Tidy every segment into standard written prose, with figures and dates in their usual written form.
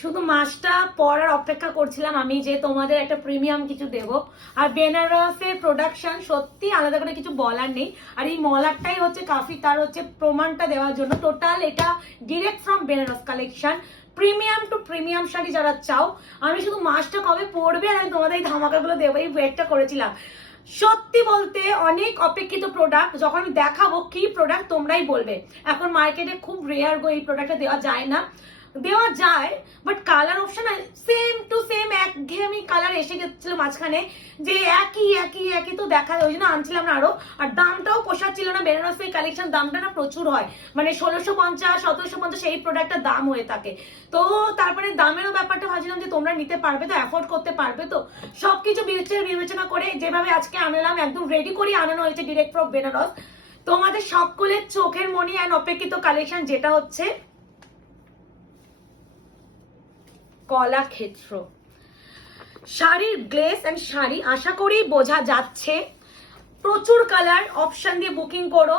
শুধু মাসটা পরার অপেক্ষা করছিলাম আমি যে তোমাদের একটা প্রিমিয়াম কিছু দেব। আর বেনারসের প্রোডাকশন সত্যি আলাদা করে কিছু বলার নেই। আর এই মলারটাই হচ্ছে কাফি তার হচ্ছে প্রমাণটা দেওয়ার জন্য। টোটাল এটা direct from Banaras collection, premium to premium sari যারা চাও। আমি শুধু মাসটা কবে পড়বে আর আমি তোমাদের এই ধামাকাগুলো দেবো, এই ওয়েটটা করেছিলাম। সত্যি বলতে অনেক অপেক্ষিত প্রোডাক্ট, যখন আমি দেখাবো কি প্রোডাক্ট তোমরাই বলবে। এখন মার্কেটে খুব রেয়ার গো এই প্রোডাক্টটা দেওয়া যায় না, দেওয়া যায় but colour option same to same একঘেয়েমি কালার এসে গেছিল মাঝখানে, যে একই একই একই তো দেখা ওই জন্য আনছিলাম না আরো। আর দামটাও পোষাচ্ছিল না, বেনারসের কালেকশন দামটা না প্রচুর হয়, মানে 1650 1750 এই প্রোডাক্টটার দাম হয়ে থাকে। তো তারপরে দামেরও ব্যাপারটা ভাবছিলাম যে তোমরা নিতে পারবে তো, অ্যাফোর্ড করতে পারবে তো, সবকিছু বিবেচনা করে যেভাবে আজকে আনলাম একদম রেডি করে আনানো হয়েছে ডিরেক্ট ফ্রম বেনারস। তোমাদের সকলের চোখের মনি অ্যান্ড অপেক্ষিত কালেকশন, যেটা হচ্ছে কলাক্ষেত্র শাড়ির গ্লেস এন্ড শাড়ি। আশা করি বোঝা যাচ্ছে, প্রচুর কালার অপশন দিয়ে বুকিং করো,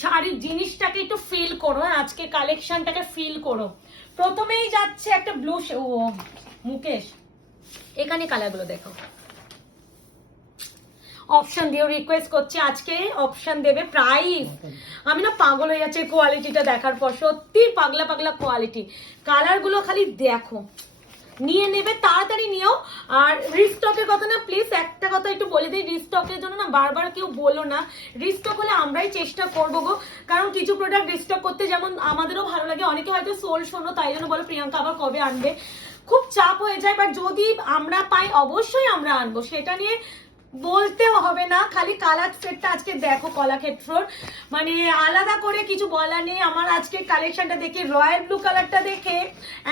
শাড়ির জিনিসটাকে একটু ফিল করো, আজকে কালেকশনটাকে ফিল করো। প্রথমেই যাচ্ছে একটা ব্লু, ও মুকেশ এখানে কালারগুলো দেখো, অপশন দিয়ে রিকোয়েস্ট করছে আজকে অপশন দেবে। প্রাইস আমি না পাগল হয়ে যাচ্ছে কোয়ালিটিটা দেখার পর, সত্যি পাগলা পাগলা কোয়ালিটি। কালারগুলো খালি দেখো, নিয়ে নেবে তাড়াতাড়ি নিও। আর রিস্টকের কথা না প্লিজ একটা কথা একটু বলে দিই, রিস্টকের জন্য না বারবার কেউ বলো না, রিস্টক হলে আমরাই চেষ্টা করবো গো। কারণ কিছু প্রোডাক্ট রিস্টক করতে যেমন আমাদেরও ভালো লাগে, অনেকে হয়তো সোল শোনো তাই জন্য বলো প্রিয়াঙ্কা আবার কবে আনবে, খুব চাপ হয়ে যায়। বাট যদি আমরা পাই অবশ্যই আমরা আনবো, সেটা নিয়ে বলতেও হবে না। খালি কালার সেটটা আজকে দেখো কলাক্ষেত্রর, মানে আলাদা করে কিছু বলা নেই। আমার আজকে কালেকশনটা দেখে রয়্যাল ব্লু কালারটা দেখে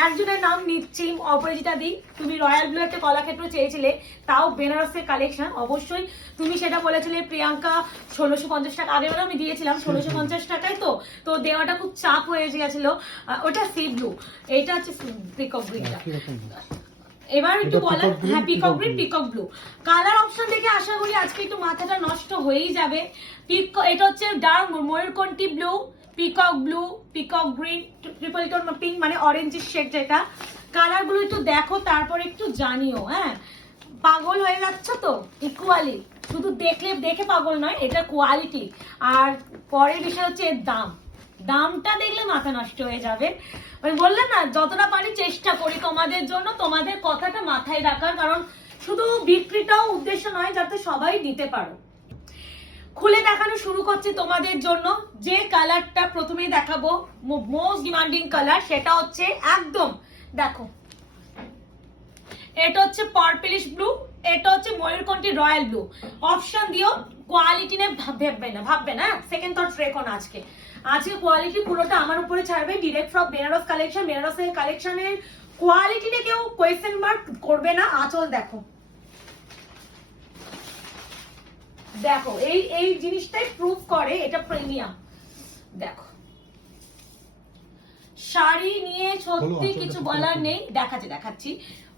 একজনের নাম নিচ্ছি, অপরাজিতা দি, তুমি রয়্যাল ব্লু একটা কলাক্ষেত্র চেয়েছিলে, তাও বেনারসের কালেকশন। অবশ্যই তুমি সেটা বলেছিলে প্রিয়াঙ্কা 1650 টাকা, আগে আমি দিয়েছিলাম 1650 টাকায়, তো দেওয়াটা খুব চাপ হয়ে গিয়েছিল। ওটা সি ব্লু, এটা হচ্ছে পিকক গ্রিনটা। এবার একটু বলা, হ্যাঁ peacock green peacock blue colour option দেখে আশা করি আজকে একটু মাথাটা নষ্ট হয়েই যাবে। এটা হচ্ছে ডার্ক ময়ূরকণ্ঠী blue, peacock blue, peacock green, triple tone pink মানে অরেঞ্জের শেড, যেটা কালার গুলো একটু দেখো তারপর একটু জানিও। হ্যাঁ পাগল হয়ে যাচ্ছ তো ইকুয়ালি, শুধু দেখে পাগল নয়, এটা কোয়ালিটি। আর পরের বিষয় হচ্ছে এর দাম, দামটা দেখলে মাথা নষ্ট হয়ে যাবে। আমি বললাম না যতটা পারি চেষ্টা করি তোমাদের জন্য, তোমাদের কথাটা মাথায় রাখার, কারণ শুধু বিক্রিটাও উদ্দেশ্য নয়, যাতে সবাই দিতে পারো। খুলে দেখানো শুরু করছে তোমাদের জন্য। যে কালারটা প্রথমেই দেখাবো মোস্ট ডিমান্ডিং কালার, সেটা হচ্ছে একদম দেখো, এটা হচ্ছে পার্পলিশ ব্লু, এটা হচ্ছে ময়ূরকণ্ঠী রয়্যাল ব্লু। অপশন দিও, কোয়ালিটি নিয়ে ভাববে না, সেকেন্ড থটস রেখো না। আজকে কোয়ালিটি পুরোটা আমার উপরে ছাড়বে, ডিরেক্ট ফ্রম বেনারস কালেকশন। বেনারসের কালেকশনের কোয়ালিটি নিয়ে কেউ কোয়েশ্চেন মার্ক করবে না। আঁচল দেখো, দেখো এই জিনিসটাই প্রুভ করে এটা প্রিমিয়াম। দেখো শাড়ি নিয়ে সত্যি কিছু বলার নেই, দেখাচ্ছি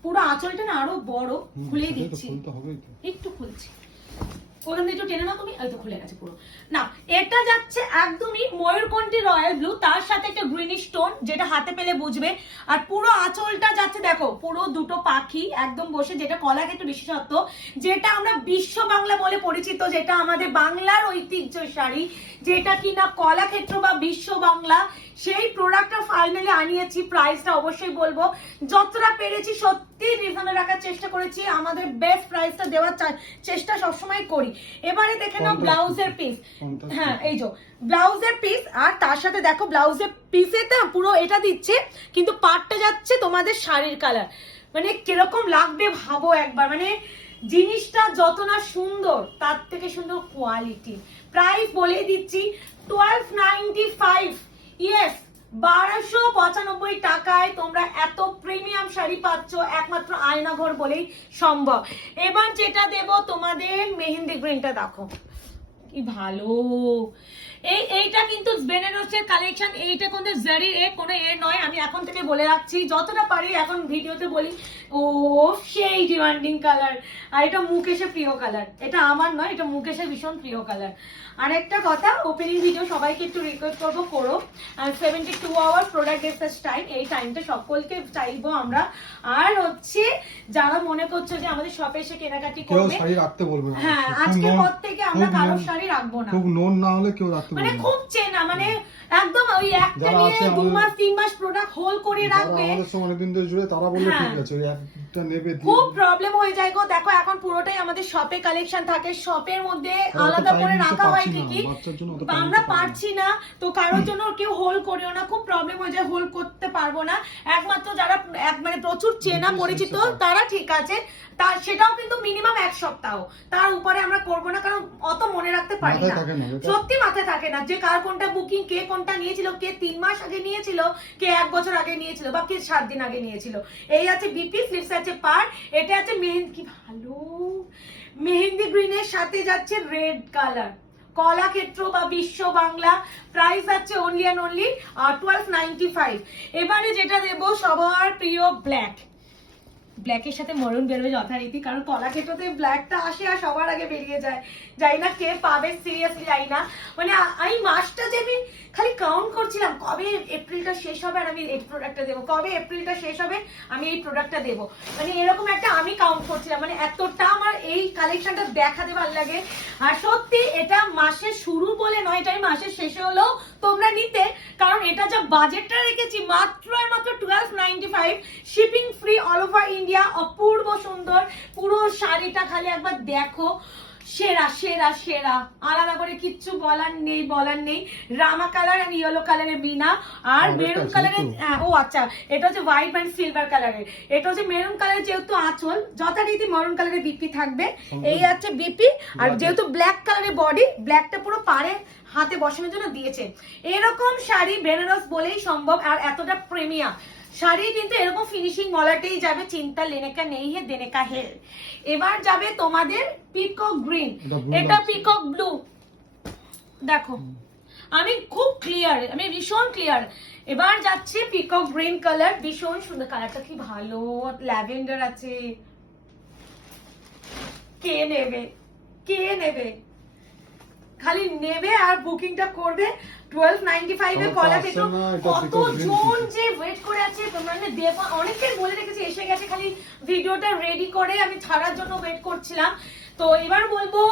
পুরো আঁচলটা না আরো বড়, খুলে দিচ্ছি, একটু খুলছি, ওখান থেকে একটু টেনে নাও তুমি, হয়তো খুলে গেছে পুরো না। এটা যাচ্ছে একদমই ময়ূরকণ্ঠী রয়্যাল ব্লু, তার সাথে একটা গ্রিনিশ টোন, যেটা হাতে পেলে বুঝবে। আর পুরো আঁচলটা যাচ্ছে দেখো, পুরো দুটো পাখি একদম বসে, যেটা কলাক্ষেত্র বিশেষত্ব, যেটা আমরা বিশ্ব বাংলা বলে পরিচিত, যেটা আমাদের বাংলার ঐতিহ্য শাড়ি, যেটা কিনা কলাক্ষেত্র বা বিশ্ব বাংলা, সেই প্রোডাক্টটা ফাইনালি আনিয়েছি। প্রাইসটা অবশ্যই বলবো, যতটা পেরেছি সত্যি রিজনেবল রাখার চেষ্টা করেছি, আমাদের বেস্ট প্রাইসটা দেওয়ার চেষ্টা সবসময় করি। এবারে দেখে নাও ব্লাউজের পিস, হ্যাঁ এই যে ব্লাউজের পিস, আর তার সাথে দেখো ব্লাউজের পিসেতে পুরো এটা দিচ্ছে, কিন্তু পাটটা যাচ্ছে তোমাদের শাড়ির কালার। মানে কিরকম লাগবে ভাবো একবার, মানে জিনিসটা যত না সুন্দর তার থেকে সুন্দর কোয়ালিটি। প্রাইস বলে দিচ্ছি 1295, ইয়েস 1295 টাকায় তোমরা এত প্রিমিয়াম শাড়ি পাচ্ছ, একমাত্র আয়নাঘর বলেই সম্ভব। এবার যেটা দেব তোমাদের মেহেন্দি গ্রিনটা দেখো কি ভালো, এইটা কিন্তু বেনারসের কালেকশন, এইটা কিন্তু জারি কোনো নয়, আমি এখন থেকে বলে রাখছি, যতটা পারি এখন ভিডিওতে বলি। ও সেই ডিমান্ডিং কালার, আর এটা মুকেশের প্রিয় কালার, এটা আমার নয়, এটা মুকেশের ভীষণ প্রিয় কালার। আর একটা কথা, ওপেনিং ভিডিও সবাইকে একটু রিকোয়েস্ট করবো করো, আর 72 আওয়ার প্রোডাক্ট এক্সেস টাইম, এই টাইমটা সকলকে চাইবো আমরা। আর হচ্ছে যারা মনে করছো যে আমাদের শপে এসে কেনাকাটি করবে, শাড়ি রাখতে বলবে না, হ্যাঁ আজকে পর থেকে আমরা কারোর শাড়ি রাখবো না, খুব নোন না হলে কেউ রাখতে মানে বলবে না। খুব চেনা, মানে একদম ওই একটা নিয়ে 2 মাস 3 মাস প্রোডাক্ট হোল্ড করে রাখবে, আমাদের সঙ্গে অনেকদিন ধরে জুড়ে তারা বললে ঠিক আছে, ওই একটা নেবে খুব প্রবলেম হয়ে যায় গো। দেখো এখন পুরোটাই আমাদের শপে কালেকশন থাকে, শপের মধ্যে আলাদা করে রাখা হয় ঠিকই, আমরা পারছি না, তো কারোর জন্য কেউ হোল্ড করিও না, খুব প্রবলেম হয়ে যায়, হোল্ড করতে পারবো না। একমাত্র যারা মানে প্রচুর চেনা পরিচিত তারা ঠিক আছে, তার সেটাও কিন্তু মিনিমাম 1 সপ্তাহ, তার উপরে আমরা করবো না, কারণ অত মনে রাখতে পারি না, সত্যি মাথায় থাকে না যে কার কোনটা বুকিং, কে কোনটা নিয়েছিল, কে 3 মাস আগে নিয়েছিল, কে 1 বছর আগে নিয়েছিল, বা কে 7 দিন আগে নিয়েছিল। এই আছে বিপি, স্লিভস আছে পার, এটা আছে মেহেন্দি, কি ভালো মেহেন্দি গ্রিনের সাথে যাচ্ছে রেড কালার, কলাক্ষেত্র বা বিশ্ব বাংলা, প্রাইস আছে অনলি অ্যান্ড অনলি 1295। এবারে যেটা দেবো সবার প্রিয় ব্ল্যাক, ব্ল্যাকের সাথে মরুন বেরোবে যথারীতি, কারণ কলাক্ষেত্রতে ব্ল্যাকটা আসে আর সবার আগে বেরিয়ে যায়, যাই না কে পাবে, সিরিয়াসলি যাই না, মানে এই মাসটা যে আমি খালি কাউন্ট করছিলাম কবে এপ্রিলটা শেষ হবে আর আমি এই প্রোডাক্টটা দেবো, কবে এপ্রিলটা শেষ হবে আমি এই প্রোডাক্টটা দেবো, মানে এরকম একটা আমি কাউন্ট করছিলাম, মানে এতটা আমার এই কালেকশনটা দেখাতে ভালো লাগে। আর সত্যি এটা মাসের শুরু বলে নয়, এটা মাসের শেষে হলেও তোমরা নিতে, কারণ এটা যা বাজেটটা রেখেছি মাত্র আর মাত্র 1295, shipping free all over India, অপূর্ব সুন্দর পুরো শাড়িটা খালি একবার দেখো, সেরা সেরা সেরা, আলাদা করে কিচ্ছু বলার নেই। রামা কালার আর ইয়েলো কালারের বিনা, আর মেরুন কালারের, ও আচ্ছা এটা হচ্ছে হোয়াইট অ্যান্ড সিলভার কালারের, এটা হচ্ছে মেরুন কালারের, যেহেতু আঁচল যথারীতি মেরুন কালারের বিপি থাকবে, এই আছে বিপি, আর যেহেতু ব্ল্যাক কালারের বডি, ব্ল্যাকটা পুরো পারে হাতে বসানোর জন্য দিয়েছে। এরকম শাড়ি বেনারস বলেই সম্ভব, আর এতটা প্রিমিয়াম শাড়ি কিন্তু এরকম ফিনিশিং মলাটেই যাবে, চিন্তা লেনে কা নেই হে দেনে কা হে। এবার যাবে তোমাদের পিকক গ্রিন, এটা পিকক ব্লু, দেখো আমি খুব ক্লিয়ার, আমি ভীষণ ক্লিয়ার। এবার যাচ্ছে পিকক গ্রিন কালার, ভীষণ সুন্দর কালারটা, কি ভালো ল্যাভেন্ডার আছে, কে নেবে কে নেবে, খালি নেবে আর বুকিংটা করবে। 1295 এ কলাক্ষেত্র, কতজন যে ওয়েট করে আছে, তোমরা অনেকের বলে রেখেছি, এসে গেছে, খালি ভিডিওটা রেডি করে আমি ছাড়ার জন্য ওয়েট করছিলাম। তো এবার বলবো,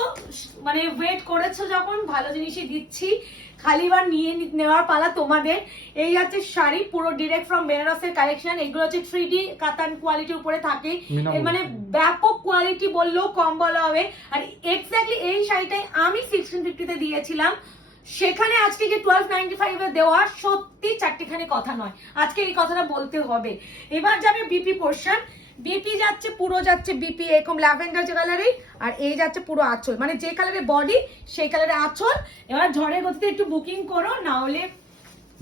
মানে ওয়েট করেছো যখন, ভালো জিনিসই দিচ্ছি, খালি এবার নিয়ে নেওয়ার পালা তোমাদের। এই আছে শাড়ি, পুরো ডিরেক্ট ফ্রম বেনারসের কালেকশন, এগুলো হচ্ছে 3D কাতান কোয়ালিটির উপরে থাকে, মানে ব্যাপক কোয়ালিটি বললেও কম বলা হবে। আর এক্স্যাক্টলি এই শাড়িটাই আমি 1650 তে দিয়েছিলাম, সেখানে আজকে যে 1295 এ দেওয়া, সত্যি চারটিখানি কথা নয়, আজকে এই কথাটা বলতে হবে। এবার যাবে বিপি পোর্শন, বিপি যাচ্ছে পুরো যাচ্ছে বিপি এরকম ল্যাভেন্ডার যে কালারে, আর এই যাচ্ছে পুরো আঁচল, মানে যে কালারের বডি সেই কালারের আঁচল। এবার ঝড়ের গতিতে একটু বুকিং করো, না হলে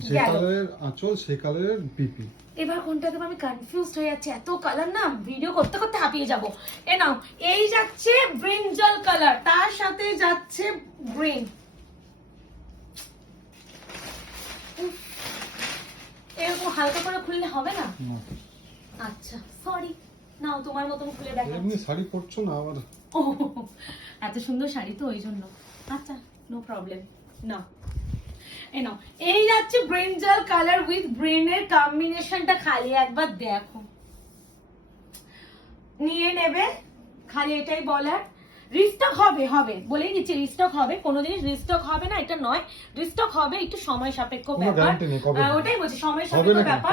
যে কালারের আঁচল সেই কালারের বিপি। এবার কোনটা দেবো আমি কনফিউজড হয়ে যাচ্ছি, এত কালার না, ভিডিও করতে করতে হাঁপিয়ে যাবো। এ নাও, এই যাচ্ছে ব্রিঞ্জাল কালার, তার সাথে যাচ্ছে গ্রিন, এরকম হালকা করে খুললে হবে না? আচ্ছা সরি, নাও তোমার মতন খুলে দেখাচ্ছি। এমনি শাড়ি পরছো না আবার? ও এত সুন্দর শাড়ি তো ওই জন্য, আচ্ছা নো প্রবলেম। না এই নাও, এই যাচ্ছে ব্রিঞ্জাল কালার উইথ গ্রিনের কম্বিনেশনটা, খালি একবার দেখো, নিয়ে নেবে, খালি এটাই বলার। রিস্টক হবে বলেই দিচ্ছি, রিস্টক হবে, কোনো জিনিস রিস্টক হবে না এটা নয়, রিস্টক হবে, একটু সময় সাপেক্ষ ব্যাপার, ওটাই বলছি সময় সাপেক্ষ ব্যাপার।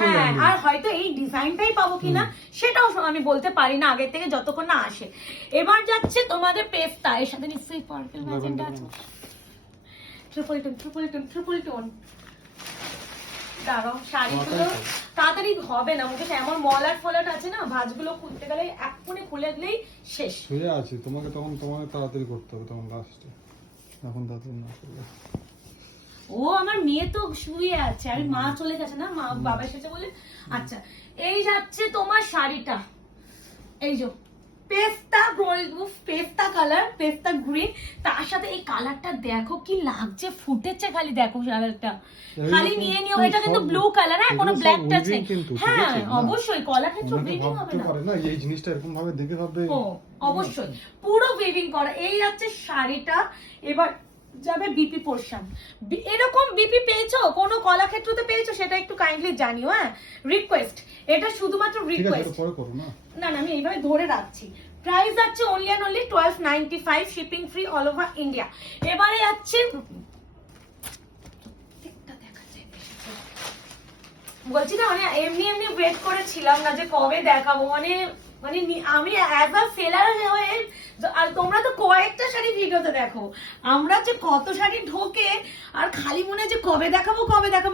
হ্যাঁ, আর হয়তো এই ডিজাইনটাই পাবো কিনা সেটাও আমি বলতে পারি না আগে থেকে, যতক্ষণ না আসে। এবার যাচ্ছে তোমাদের পেস্তা, এর সাথে নিশ্চয়ই পার্পল ম্যাজেন্টা আছে, ট্রিপল টোন। দাঁড়াও, শাড়িগুলো তাড়াতাড়ি হবে না, মুখে এমন মলাট ফলাট আছে না, ভাঁজগুলো খুলতে গেলে এক্ষুনি খুলে দিলেই শেষ। শুয়ে আছি, তোমাকে তখন তোমাকে তাড়াতাড়ি করতে হবে, তখন লাস্টে, এখন তাড়াতাড়ি না করলে। ও আমার মেয়ে তো শুয়ে আছে, আর মা চলে গেছে না, মা বাবা এসেছে বলে। আচ্ছা, এই যাচ্ছে তোমার শাড়িটা, এই যে পেস্তা গোল্ড, পেস্তা কালার, পেস্তা গ্রিন, তার সাথে এই কালারটা দেখো কি লাগছে, ফুটেছে খালি দেখো কালারটা, খালি নিয়ে নিও। এটা কিন্তু ব্লু কালার, হ্যাঁ কোনো ব্ল্যাক টাচ নেই। হ্যাঁ অবশ্যই কলা ক্ষেত্র উইভিং হবে না, এই জিনিসটা এরকম ভাবে দেখে ভাববে। ও অবশ্যই পুরো উইভিং করা। এই যাচ্ছে শাড়িটা, এবার যাবে বিপি পোরশন। এরকম বিপি পেয়েছো কোনো কলাক্ষেত্রতে পেয়েছো সেটা একটু কাইন্ডলি জানিও, হ্যাঁ রিকোয়েস্ট, এটা শুধুমাত্র রিকোয়েস্ট। পরে করো না না আমি এইভাবে ধরে রাখছি। প্রাইস যাচ্ছে only and only 1295, shipping free all over India. এবারে যাচ্ছে বলছি না, মানে এমনি এমনি ওয়েট করেছিলাম না যে কবে দেখাবো, মানে মানে আমি অ্যাজ আ সেলার হয়ে, আর তোমরা তো কয়েকটা শাড়ি ভিডিওতে দেখো, আমরা যে কত শাড়ি ঢোকে আর খালি মনে যে কবে দেখাবো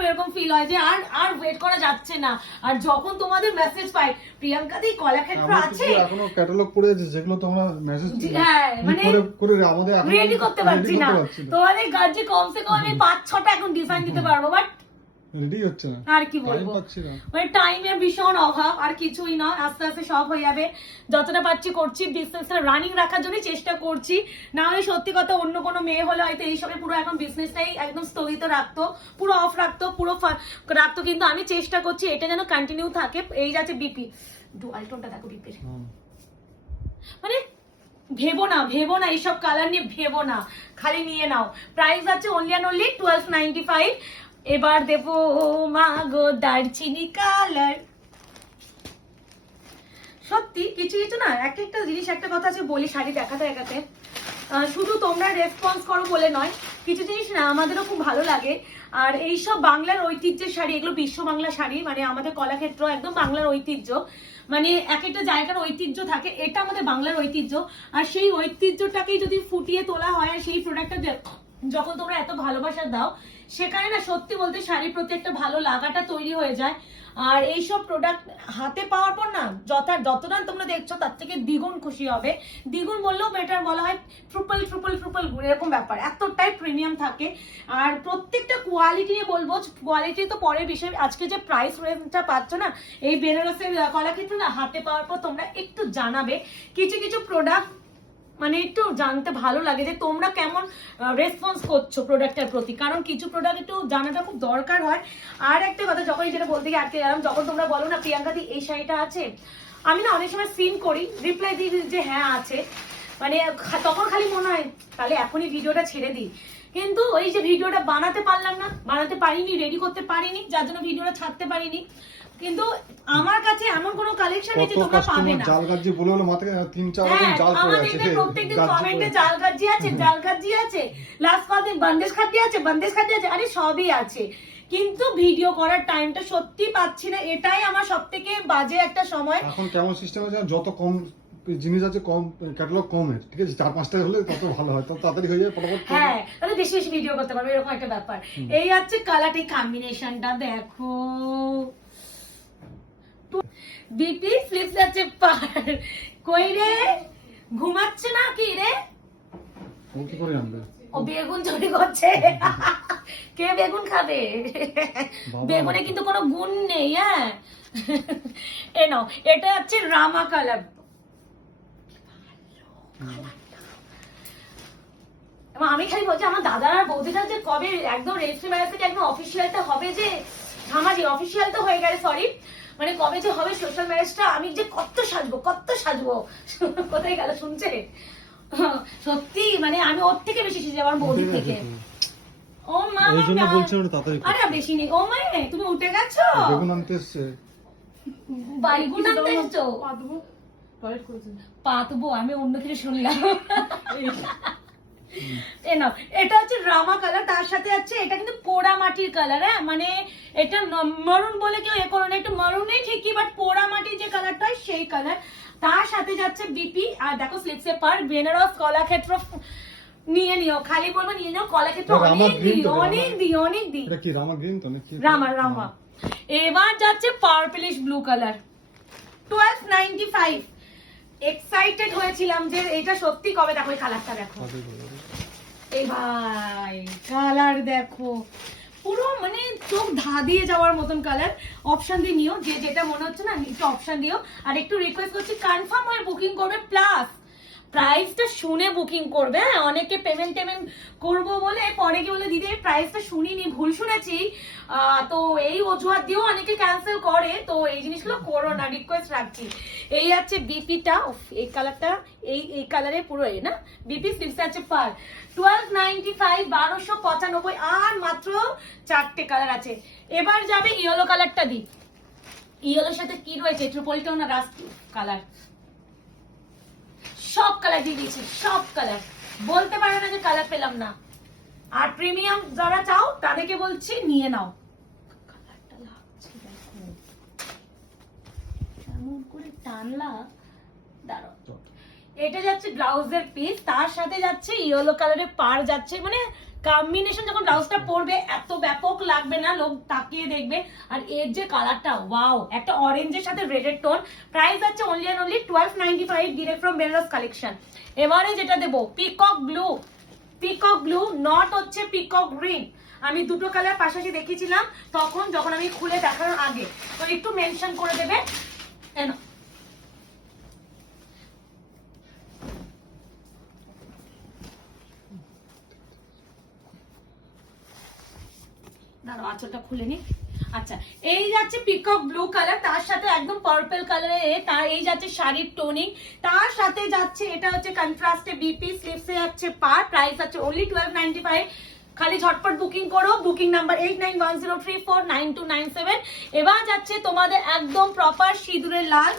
এরকম ফিল হয় যে আর ওয়েট করা যাচ্ছে না। আর যখন তোমাদের মেসেজ পাই প্রিয়াঙ্কা দি কলাক্ষেত্র আছে, এখনো ক্যাটালগ পড়ে আছে যেগুলো তোমরা মেসেজ হ্যাঁ মানে করে আমাদের এখন রেডি করতে পারছি না। তোমাদের গাছে কমসে কম আমি 5-6টা এখন ডিজাইন দিতে পারবো, বাট রেডি হচ্ছে না, আর কি বলবো, মানে টাইমের ভীষণ অভাব, আর কিছুই না। আস্তে আস্তে সব হয়ে যাবে, যতটা পারছি করছি, বিজনেসটা রানিং রাখার জন্য চেষ্টা করছি। না হলে সত্যি কথা অন্য কোনো মেয়ে হলে হয়তো এইসবে পুরো এখন বিজনেসটাই একদম স্থগিত রাখতো, পুরো অফ রাখতো, পুরো রাখতো, কিন্তু আমি চেষ্টা করছি এটা যেন কন্টিনিউ থাকে। এই যাচ্ছে বিপি, ডুয়াল টোনটা দেখো বিপির, মানে ভেবো না এইসব কালার নিয়ে ভেবো না, খালি নিয়ে নাও। প্রাইস আছে অনলি অ্যান্ড অনলি 1295। এবার দেবো মাগো দারচিনি কালার। সত্যি কিছু কিছু না, একটা জিনিস, একটা কথা আছে বলি শাড়ি দেখাতে দেখাতে, শুধু তোমরা রেসপন্স করো বলে নয়, কিছু জিনিস না আমাদেরও খুব ভালো লাগে। আর এইসব বাংলার ঐতিহ্যের শাড়ি, এগুলো বিশ্ব বাংলা শাড়ি, মানে আমাদের কলাক্ষেত্র একদম বাংলার ঐতিহ্য, মানে এক একটা জায়গার ঐতিহ্য থাকে, এটা আমাদের বাংলার ঐতিহ্য। আর সেই ঐতিহ্যটাকেই যদি ফুটিয়ে তোলা হয়, আর সেই প্রোডাক্টটা যখন তোমরা এত ভালোবাসা দাও, সেখানে না সত্যি বলতে শাড়ির প্রতি একটা ভালো লাগাটা তৈরি হয়ে যায়। আর এইসব প্রোডাক্ট হাতে পাওয়ার পর না যতটা তোমরা দেখছো তার থেকে দ্বিগুণ খুশি হবে। দ্বিগুণ বললেও বেটার, বলা হয় ট্রিপল এরকম ব্যাপার, এতটাই প্রিমিয়াম থাকে। আর প্রত্যেকটা কোয়ালিটি নিয়ে বলবো, কোয়ালিটি তো পরের বিষয়, আজকে যে প্রাইস রেঞ্জটা পাচ্ছ না এই বেনারসের কলাক্ষেত্র না, হাতে পাওয়ার পর তোমরা একটু জানাবে কিছু কিছু প্রোডাক্ট, মানে একটু জানতে ভালো লাগে যে তোমরা কেমন রেসপন্স করছো প্রোডাক্টের প্রতি, কারণ কিছু প্রোডাক্ট একটু জানাটা খুব দরকার হয়। আর একটা কথা, যখন যেটা বলতে গিয়ে আটকে গেলাম, যখন তোমরা বলো না প্রিয়াঙ্কা দি এই শাড়িটা আছে, আমি না অনেক সময় সিন করি, রিপ্লাই দিই যে হ্যাঁ আছে, মানে তখন খালি মনে হয় তাহলে এখনই ভিডিওটা ছেড়ে দিই, কিন্তু ওই যে ভিডিওটা বানাতে পারলাম না, বানাতে পারিনি, রেডি করতে পারিনি, যার জন্য ভিডিওটা ছাড়তে পারিনি। কিন্তু আমার কাছে এমন কোনো কালেকশন নেই যে তোমরা পাবে না। জালগাজি বলে হলো মাথায় 3-4 রকম জাল পড়ে আছে, প্রত্যেকদিন কমেন্টে জালগাজি আছে, লাস্ট কদিন বন্দেশ খাদ্য আছে, আরে সবই আছে, কিন্তু ভিডিও করার টাইমটা সত্যি পাচ্ছি না, এটাই আমার সবথেকে বাজে একটা সময়। এখন কেমন সিস্টেম আছে, যত কম জিনিস আছে, কম ক্যাটালগ কমের, ঠিক আছে, 4-5টা হলে তত ভালো হয়, তত তাড়াতাড়ি হয়ে যায় ফটাফট। হ্যাঁ তাহলে বেশি বেশি ভিডিও করতে পারবে, এরকম একটা ব্যাপার। এই হচ্ছে কালারটি কম্বিনেশনটা দেখো, বিপি ফ্লিপস যাচ্ছে পার, কই রে ঘুমাচ্ছে না কি রে, ও কি করে আনবে, ও বেগুন চুরি করছে, কে বেগুন খাবে, বেগুনে কিন্তু কোনো গুণ নেই। হ্যাঁ এ নাও, এটা হচ্ছে রামা কালার, আমি খালি বলছি আমার দাদার আর বৌদিটা যে কবে একদম রেজিস্ট্রি ম্যারেজ থেকে একদম অফিসিয়ালটা হবে, যে আমাদের অফিসিয়াল তো হয়ে গেছে সরি, মানে কবে যে হবে সোশ্যাল ম্যারেজটা, আমি যে কত সাজবো কোথায় গেল শুনছে, সত্যি মানে আমি ওর থেকে বেশি শিখছি আমার বৌদি থেকে। ও মা, এই জন্য বলছি ওটা তাড়াতাড়ি, আরে বেশি নেই। ও মা তুমি উঠে গেছো, বেগুন আনতে এসেছে, বেগুন আনতে এসছো, পাতবো, আমি অন্য কিছু শুনলাম। এটা হচ্ছে রামা কালার, তার সাথে আছে এটা কিন্তু পোড়া মাটির কালার, হ্যাঁ মানে এটা মারুন বলে কেউ এ করো না, একটু মারুনই ঠিকই, বাট পোড়া মাটির যে কালারটা হয় সেই কালার। তার সাথে যাচ্ছে বিপি, আর দেখো স্লিপসে পার, বেনারস কলাক্ষেত্র নিয়ে নিও, খালি বলবো নিয়ে নিও, কলাক্ষেত্র অনেক দি। এটা কি রামা গ্রিন তো নাকি, রামা। এবার যাচ্ছে পার্পলিশ ব্লু কালার, 1295। এক্সাইটেড হয়েছিলাম যে এটা সত্যি কবে, দেখো এই কালারটা দেখো, এই ভাই কালার দেখো, পুরো মানে চোখ ধাঁধিয়ে যাওয়ার মতন কালার। অপশন দিয়ে নিও, যে যেটা মনে হচ্ছে না একটু অপশন দিও। আর একটু রিকোয়েস্ট করছি কনফার্ম হয়ে বুকিং করবে, প্লাস প্রাইসটা শুনে বুকিং করবে। হ্যাঁ, অনেকে পেমেন্ট করবো বলে পরে কি বলে দিদি প্রাইসটা শুনিনি, ভুল শুনেছি, তো এই অজুহাত দিয়েও অনেকে ক্যান্সেল করে, তো এই জিনিসগুলো করো না, রিকোয়েস্ট রাখছি। এই আছে বিপিটা, এই কালারটা, এই কালারে পুরো এই না বিপি স্লিপস আছে পার 1295, 1295, আর মাত্র 4টে কালার আছে। এবার যাবে ইয়েলো কালারটা দিই। ইয়েলোর সাথে কি রয়েছে, ট্রুপলিটন না রাস্ট কালার, সব কালার দিয়ে দিয়েছি, সব কালার, বলতে পারে না যে কালার পেলাম না। আর প্রিমিয়াম যারা চাও তাদেরকে বলছি নিয়ে নাও। কালারটা লাগছে দেখো, কেমন করে টানলা, দাঁড়াও। এটা যাচ্ছে ব্লাউজের পিস, তার সাথে যাচ্ছে ইয়েলো কালারের পার যাচ্ছে, মানে কম্বিনেশন যখন ব্লাউজটা পরবে এত ব্যাপক লাগবে না, লোক তাকিয়ে দেখবে। আর এর যে কালারটা ওয়াও, একটা অরেঞ্জের সাথে রেডের টোন। প্রাইস আছে only and only 1295 direct from Banaras collection. এবারে যেটা দেবো peacock blue, peacock blue not হচ্ছে পিকক গ্রিন। আমি দুটো কালার পাশাপাশি দেখিয়েছিলাম তখন, যখন আমি খুলে দেখানোর আগে, তো একটু মেনশন করে দেবে। এনো দাঁড়াও, আঁচলটা খুলে নি। আচ্ছা, এই যাচ্ছে পিকক ব্লু কালার, তার সাথে একদম পার্পল কালারে, তার এই যাচ্ছে শাড়ির টোনিং, তার সাথে যাচ্ছে এটা হচ্ছে কন্ট্রাস্টে বিপি স্লিভসে যাচ্ছে পার। প্রাইস আছে অনলি 1295। খালি ঝটপট বুকিং করো, বুকিং নাম্বার 8910349297। এবার যাচ্ছে তোমাদের একদম প্রপার সিঁদুরের লাল,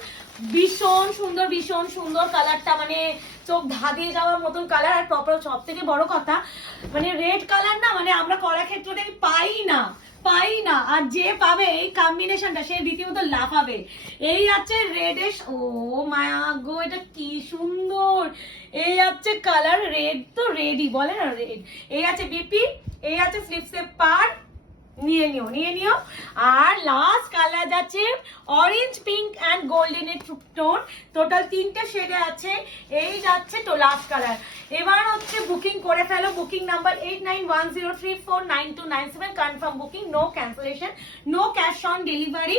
ভীষণ সুন্দর, ভীষণ সুন্দর কালারটা, মানে চোখ ধাঁধিয়ে যাওয়ার মতন কালার। আর প্রপার সব থেকে বড় কথা, মানে রেড কালার না, মানে আমরা কলাক্ষেত্রতে পাই না, আর যে পাবে এই কম্বিনেশনটা সে রীতিমতো লাফাবে। এই আছে রেডেশ, ও মায়া গো, এটা কি সুন্দর। এই আছে কালার রেড, তো রেডই বলে না রেড। এই আছে বিপি, এই আছে স্লিপসে পার, নিয়ে নিও। আর লাস্ট কালার যাচ্ছে অরেঞ্জ, পিঙ্ক এন্ড গোল্ডেন এর টোন, টোটাল 3টে শেডে আছে। এই যাচ্ছে তো লাস্ট কালার। এবার হচ্ছে বুকিং করে ফেলো, booking number 8910349297। Confirm booking, no cancellation, no cash on delivery.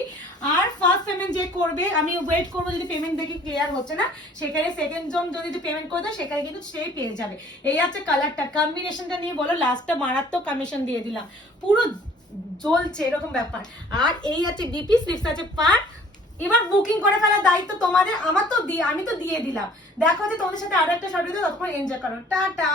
আর ফার্স্ট পেমেন্ট যে করবে, আমি ওয়েট করবো যদি পেমেন্ট দেখে ক্লিয়ার হচ্ছে না, সেখানে সেকেন্ড জন যদি পেমেন্ট করে দেয় সেখানে কিন্তু সেই পেয়ে যাবে। এই আছে কালারটা, কম্বিনেশনটা নিয়ে বলো, লাস্টটা মারাত্মক কমিশন দিয়ে দিলাম, পুরো জ্বলছে এরকম ব্যাপার। আর এই আছে বিপি স্লিপস আছে পার। এবার বুকিং করে ফেলার দায়িত্ব তোমাদের, আমি তো দিয়ে দিলাম। দেখো যে তোমাদের সাথে আরো একটা শর্ট ভিডিও, ততক্ষণ এনজয় করো, টাটা।